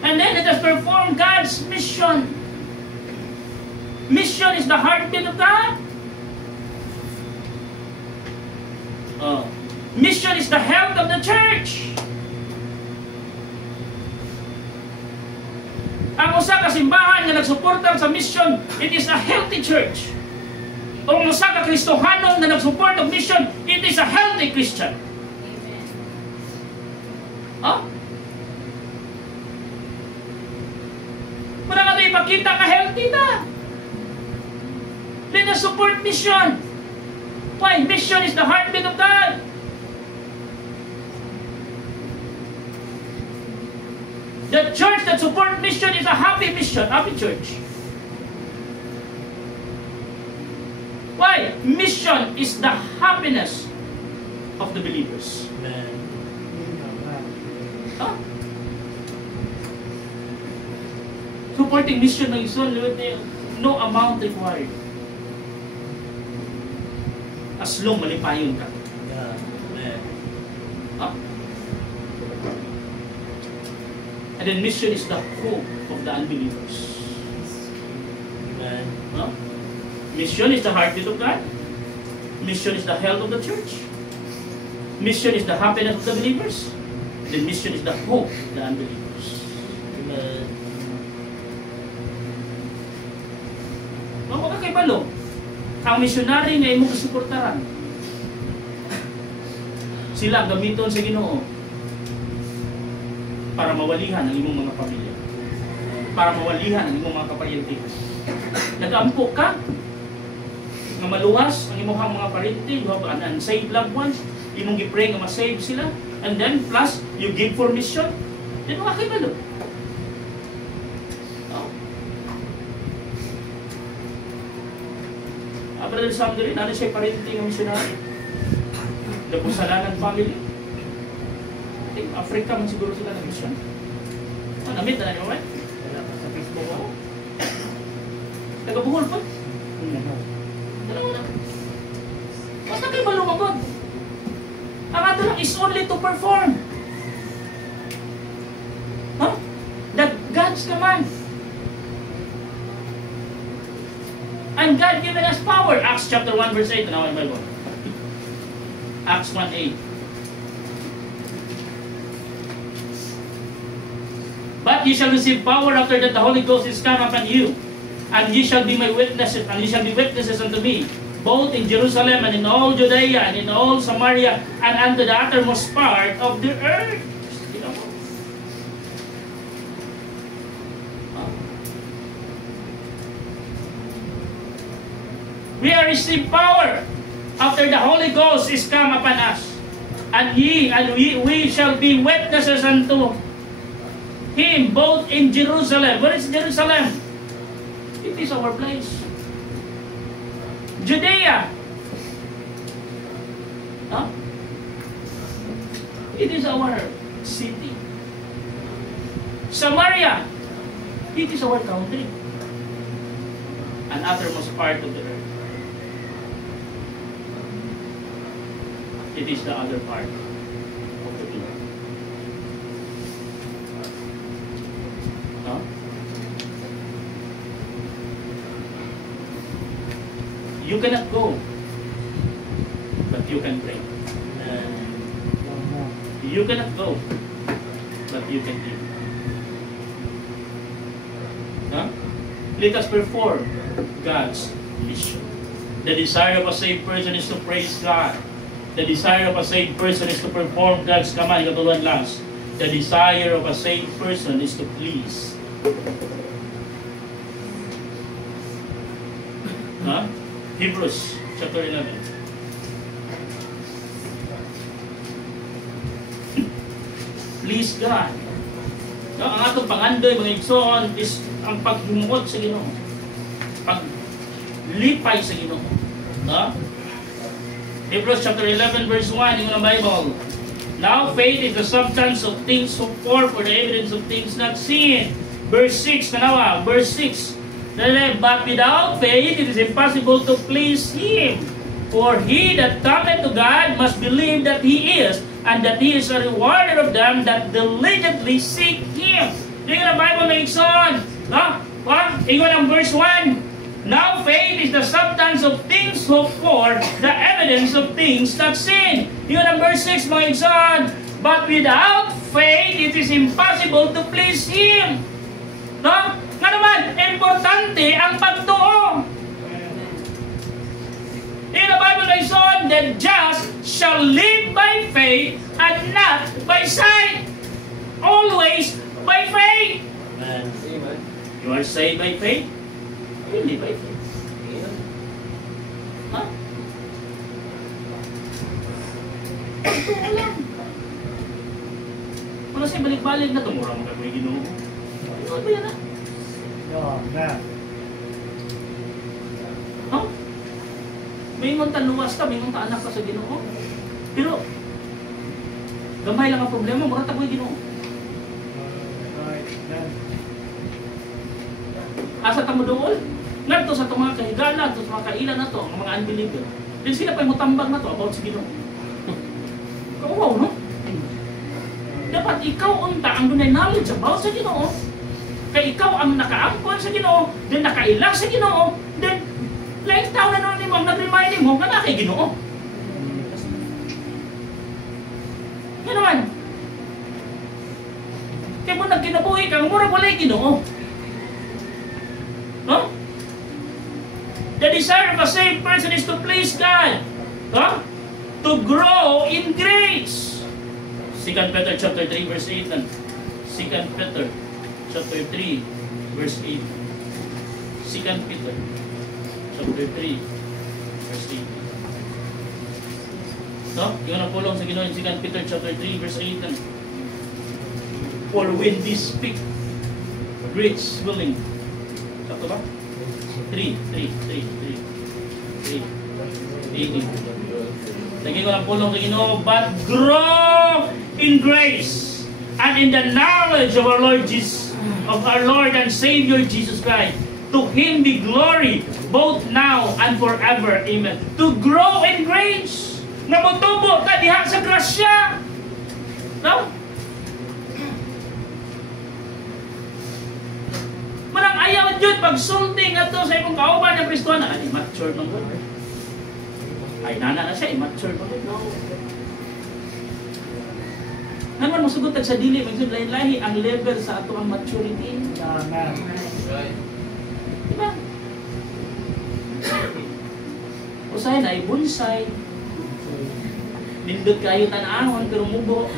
And then let us perform God's mission. Mission is the heartbeat of God. Mission is the health of the church. Ang usa ka simbahan nga nagsuporta sa mission, it is a healthy church. Kung usa ka Kristohano na nagsupport of mission, it is a healthy Christian. Huh? Wala ka ito ipakita ka healthy na. Let us support mission. Why? Mission is the heartbeat of God. The church that supports mission is a happy mission, happy church. Why? Mission is the happiness of the believers. Amen. Huh? Supporting mission ng igsoon, no amount required. As long malipayon ka. Yeah. Amen. Huh? And then mission is the hope of the unbelievers. Amen. Huh? Mission is the heartbeat of God. Mission is the health of the church. Mission is the happiness of the believers. And then mission is the hope of the unbelievers. Amen. Mga kakaibalo, ang missionary nga imong kasuportaran, sila gamiton sa Ginoo para mawalihan ang imong mga pamilya, para mawalihan ang imong mga kaparyente. Nag-ampo ka nga maluwas ang imong mga paryente, you have an unsaved loved ones, imong gi-pray nga ma-save sila, and then plus you give for mission. Then mga kakaibalo. Brother Sam din, ano siya parenting ng missionary? Napusalanan family. I think Africa man siguro sila nag-mission. Namit na nyo, right? Wala pa sa Facebook ako. Nagabuhol pa? Dalawa na. Basta kayo malumagod. Ang ato lang is only to perform. Huh? That God's command. And God given us power. Acts chapter 1 verse 8. Now, Bible. Acts 1:8. But ye shall receive power after that the Holy Ghost is come upon you, and ye shall be my witnesses, and ye shall be witnesses unto me, both in Jerusalem and in all Judea and in all Samaria and unto the uttermost part of the earth. We are received power after the Holy Ghost is come upon us, and we shall be witnesses unto Him both in Jerusalem. Where is Jerusalem? It is our place. Judea. Huh? It is our city. Samaria. It is our country. An uttermost part of the earth. It is the other part of the earth. Huh? You cannot go, but you can pray. You cannot go, but you can give. Huh? Let us perform God's mission. The desire of a saved person is to praise God. The desire of a saved person is to perform God's command. Katulad last. The desire of a saved person is to please. Huh? Hebrews chapter 11. Please God. No, ang atong pangandoy mga igsoon is ang paghumuot sa Ginoo. Paglipay sa Ginoo. No? Hebrews chapter 11 verse 1 in the Bible. Now faith is the substance of things hoped for the evidence of things not seen. Verse 6, tanawa, verse 6. But without faith it is impossible to please Him. For he that cometh to God must believe that He is, and that He is a rewarder of them that diligently seek Him. Tingnan ang Bible na ikson. No? Ingon ang verse 1. Now faith is the substance of things hoped for, the evidence of things not seen. Ingon ang verse 6 mga ikson. But without faith it is impossible to please Him. No? Nga naman, importante ang pagtuo. In the Bible na ikson, the just shall live by faith and not by sight. Always by faith. Amen. You are saved by faith? You live by faith. Ha? Ito lang. Wala siya balik-balik na tumurang ka may Ginoo. Ano ba yan na? Ha? May ingon ta luwas ka, may ingon ta anak ka sa Ginoo. Pero, gamay lang ang problema, mura ta ko'y Ginoo. Asa ta mo duol? Ngadto sa itong mga kahigala, sa mga kailan na to, ang mga unbeliever. Then sila pa mutambang na to about sa Ginoo. Kauwaw, no? Dapat ikaw unta ang dunay knowledge about sa Ginoo. Kay ikaw ang nakaangkon sa Ginoo, then nakailang sa Ginoo, then laing tao na naman ang nag-remind mo nga na kay Ginoo. Yan naman. Kaya kung nagkinabuhi ka, mura walay Ginoo. No? The desire of a saved person is to please God. No? To grow in grace. 2 Peter chapter 3 verse 8. 2 Peter chapter 3 verse 8. 2 Peter chapter 3 verse 8. No? Yung napulong sa Ginoo in 2 Peter chapter 3 verse 8. For when they speak, grace willing. Sakto ba? 3. Lagi ko ng pulong sa Ginoo, but grow in grace and in the knowledge of our Lord and Savior Jesus Christ. To Him be glory both now and forever. Amen. To grow in grace. Na motubo ka diha sa grasya. No? Manang ayaw jud pagsulti ngadto sa imong kauban ng Kristohan, ay mature man gud. Ay nana na siya, immature man gud. No. Naman masugot sa dili magsud lahi-lahi ang level sa ato ang maturity. Amen. Right. Diba? Usahay na ay bonsai. Nindot kayo tan-ahon pero mubo.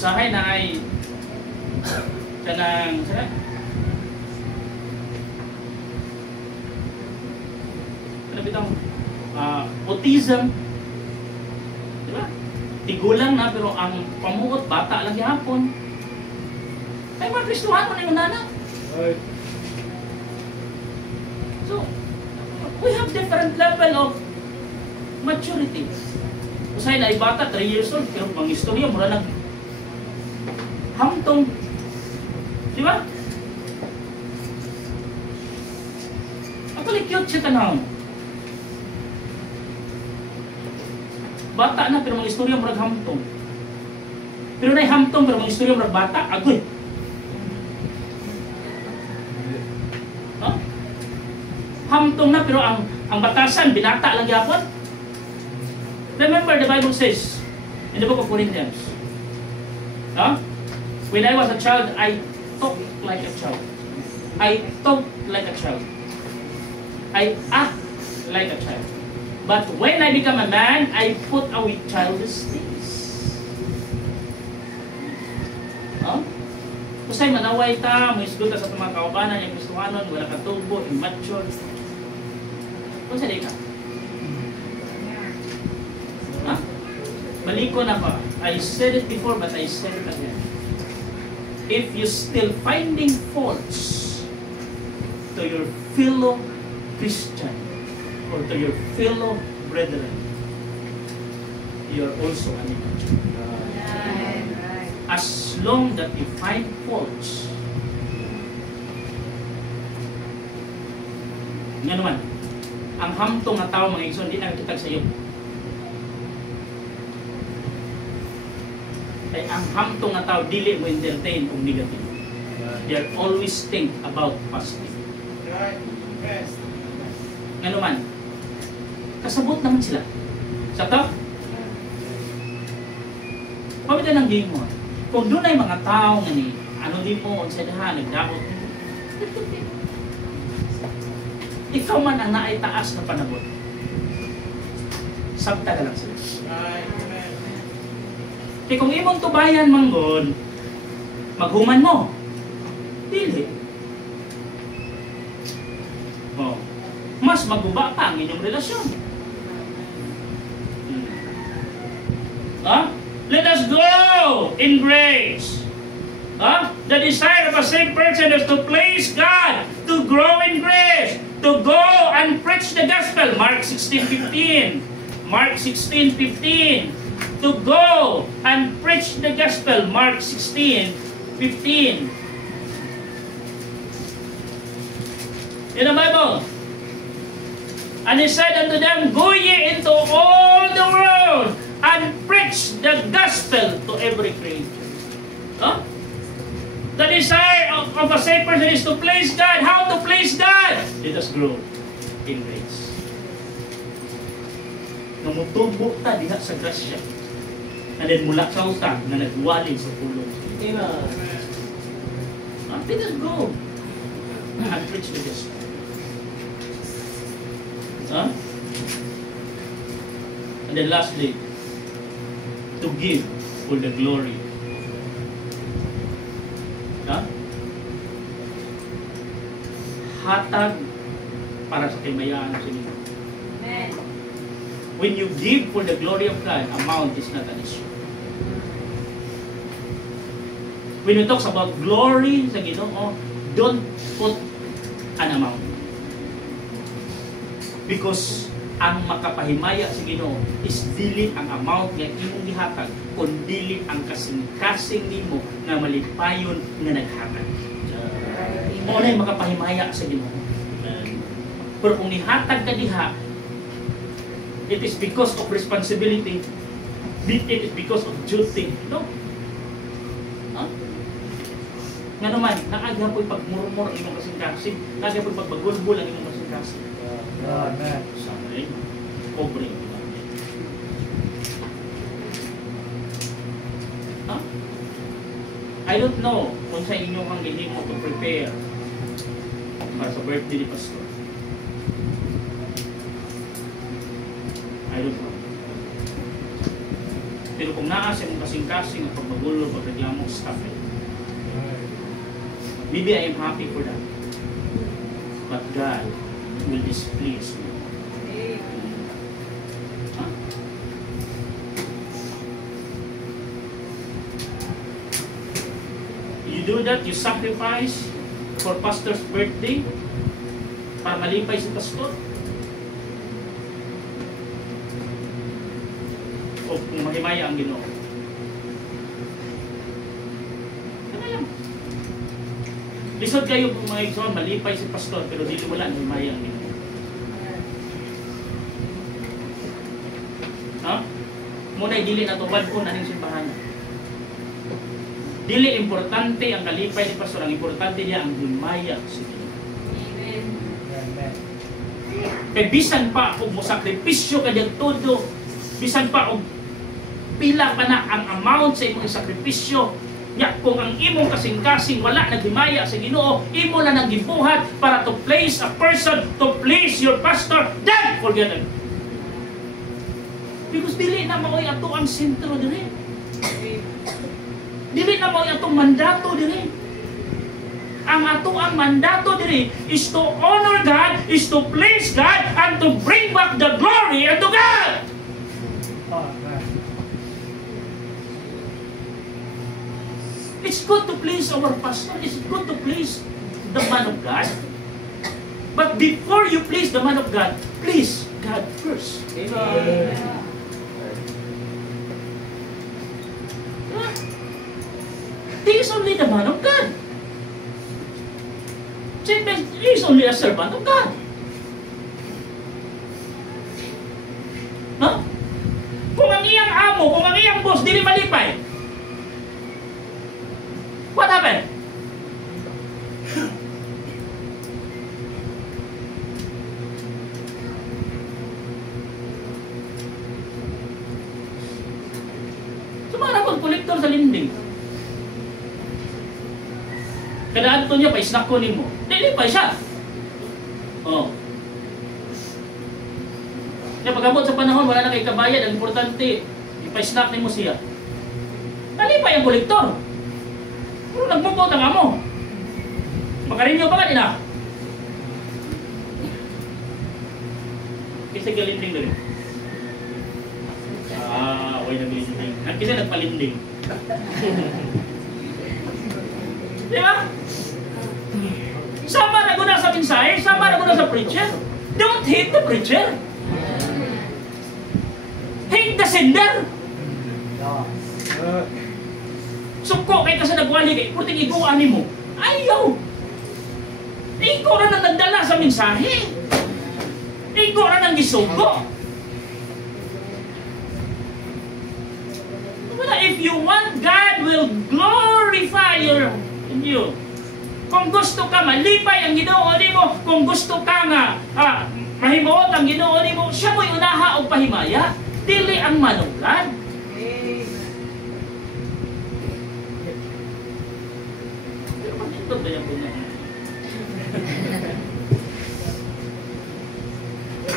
Usahay na ay kanang ano bitang autism, di ba? Tigulang na pero ang pamuot bata lang gihapon. Ay mga Kristohano na yung nana. Right. So we have different level of maturity. Usahay na ay bata 3 years old pero pang istorya mura lang hamtong. Di ba? Actually, cute siya tanong. Bata na, pero mga istorya marag hamtong. Pero na hamtong, pero mga istorya marag bata. Agoy. Huh? Hamtong na, pero ang batasan, binata lang yapon. Remember, the Bible says, in the book of Corinthians, huh? When I was a child, I talked like a child. I talked like a child. I act like a child. But when I become a man, I put away childish things. No? Kusay manaway ta, mo isdol ka sa mga kaubanan, yung Kristohanon, wala ka tubo, immature. Kusay di ka? Ha? Baliko na pa. I said it before, but I said it again. If you still finding faults to your fellow Christian or to your fellow brethren, you are also an immature. As long that you find faults, nga naman, ang hamtong na tao mga igsoon, di na kitag sa iyo. Ay ang hamtong na tao dili mo entertain kung negative. They are always think about positive. Right. Yes. Nga naman, kasabot naman sila. Sakto? Pamitan ng game mo. Kung doon ay mga tao nga ni, ano din mo, onsedahan, nagdabot. Ikaw man ang naay taas na panabot. Sabta ka lang sila. Right. Kaya kung imong tubayan manggod, maghuman mo. Dili. Oh. Mas maguba pa ang inyong relasyon. Let us grow in grace. The desire of a saved person is to please God, to grow in grace, To go and preach the gospel. Mark 16:15. Mark 16:15. To go and preach the gospel. Mark 16:15. In the Bible. And he said unto them, Go ye into all the world and preach the gospel to every creature. Huh? The desire of a saved person is to please God. How to please God? Let us grow in grace. Namutubok ta diha sa grasya. Na din mula sa utang na nagwali sa pulong. Amen. Let us grow and preach the gospel. Huh? And then lastly, to give for the glory. Huh? Hatag para sa kamayaan sa inyo. Amen. When you give for the glory of God, amount is not an issue. When you talk about glory sa Ginoo, don't put an amount. Because ang makapahimaya sa Ginoo is dili ang amount nga imong gihatag, kun dili ang kasing-kasing nimo nga malipayon nga naghatag. Mo na makapahimaya sa Ginoo. Pero kung nihatag ka diha, it is because of responsibility. It is because of duty. No? Huh? Nga naman, naagya po'y pagmurmur ang imong kasing-kasing, naagya po'y pagbagulbul ang imong kasing-kasing. Amen. Sorry. Pobre. Huh? I don't know kung sa inyo ang gihimo to prepare para sa birthday ni Pastor. I don't know. Pero kung naasa mong kasing-kasing at pagbagulo, pagreklamo, stop it. Maybe I am happy for that. But God will displease me. Huh? You do that, you sacrifice for pastor's birthday para malipay si pastor. O kung mahimaya ang Ginoo. Ano lang? Lisod kayo kung mga igsoon, malipay si pastor, pero dili wala, mahimaya ang Ginoo. Ha? Muna'y dili na tubad ko na ning simbahan. Dili importante ang kalipay ni pastor, ang importante niya ang himaya sa Ginoo. Amen. Amen. Kaya bisan pa kung mo sakripisyo ka diyang todo, bisan pa kung pila pa na ang amount sa imong sakripisyo, ya kung ang imong kasing-kasing wala naghimaya sa Ginoo, imo na nang gibuhat para to place a person, to please your pastor, then forget it. Because dili na mao'y ato ang sentro diri. Dili na mao'y atong mandato diri. Ang ato ang mandato diri is to honor God, is to please God, and to bring back the glory unto God. Amen. It's good to please our pastor. It's good to please the man of God. But before you please the man of God, please God first. Amen. He is only the man of God. He is only a servant of God. No? Kung ang iyang amo, kung ang iyang boss, dili malipay, what happened? Sumara kong kolektor sa linding. Kadaan to niya, pa-snack ko ni mo. Dili pa siya. Oh. Kaya pag-abot sa panahon, wala na kay kabayad. Ang importante, ipa-snack ni mo siya. Nalipay ang kolektor. Pero nagmupot ang amo. Makarinyo pa ka din ah. Kasi galinding na rin. Okay na galinding. Kasi nagpalinding. Di ba? Sama na guna sa sa mensahe, sama na mo na sa preacher. Don't hate the preacher. Hate the sender. Suko kay ka sa nagwali kay puting iguan mo. Ayaw. Ikaw na nagdala sa mensahe. Ikaw na nang gisugo. If you want, God will glorify you. Kung gusto ka malipay ang Ginoo nimo, kung gusto ka nga mahimuot ang Ginoo nimo, siya mo'y unaha o pahimaya. Dili ang manunglan. Pero ito ba yung punya?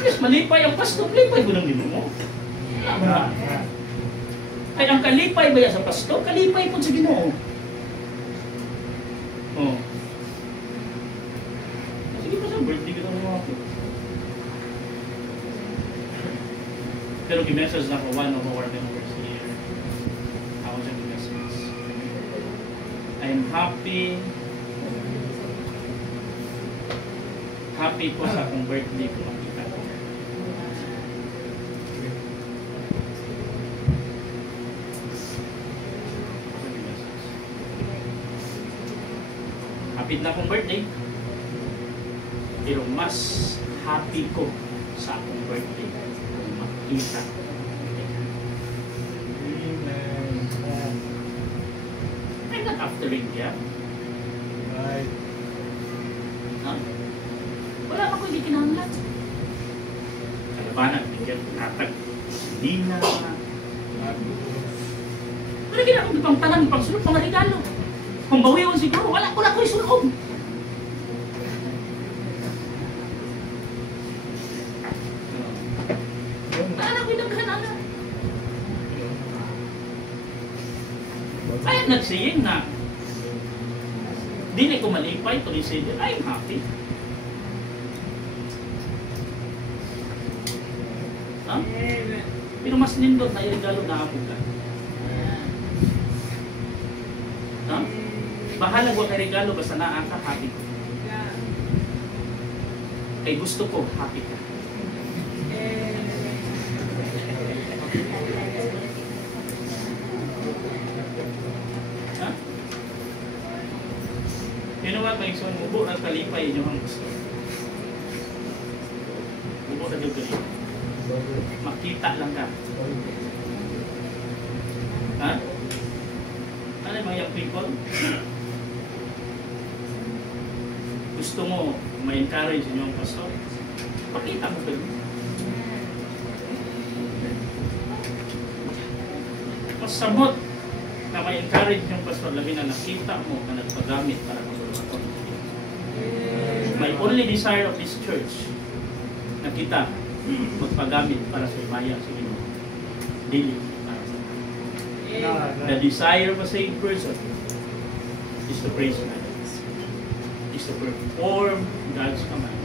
Yes, malipay ang pastor, malipay mo ng Ginoo mo. Ay, ang kalipay ba sa pastor? Kalipay po sa Ginoo. Oh. Sige pa sa birthday ko na ako. Pero gi-message na ako one of our members here. Ako siya gi-message. I'm happy. Happy po sa akong birthday ko makita ko. Hapit na akong birthday. Pero mas happy ko sa akong birthday kung makita. I'm not after India. Right. Huh? Wala pa ko hindi kinahanglan. Kalabanan, bigyan, natag, Nina. Wala ginakong ipangtanan, ipangsulog, pangarigalo. Kung bawiwan siguro, wala ko isulog. Anak ko naghanana. Kaya nagsiying na dili ko malipay, tuloy say that I'm happy. Huh? Pero mas nindot na yung regalo na ako ka. Huh? Bahala ko kay regalo basta naa ka, happy ko. Kay gusto ko, happy ka. Huh? You know what, Mike Son? Ubo na kalipay inyo ang gusto. Ubo na yung kalipay. Makita lang ka. Ha? Ano yung mga young people? Gusto mo ma-encourage inyong pastor? Pakita mo kayo. Masabot na ma-encourage yung pastor, labi na nakita mo na nagpagamit para kasulutan. My only desire of this church na kita magpagamit para sa bayan sa Ginoo. Dili para sa the desire of a saved person is to praise God, is to perform God's command.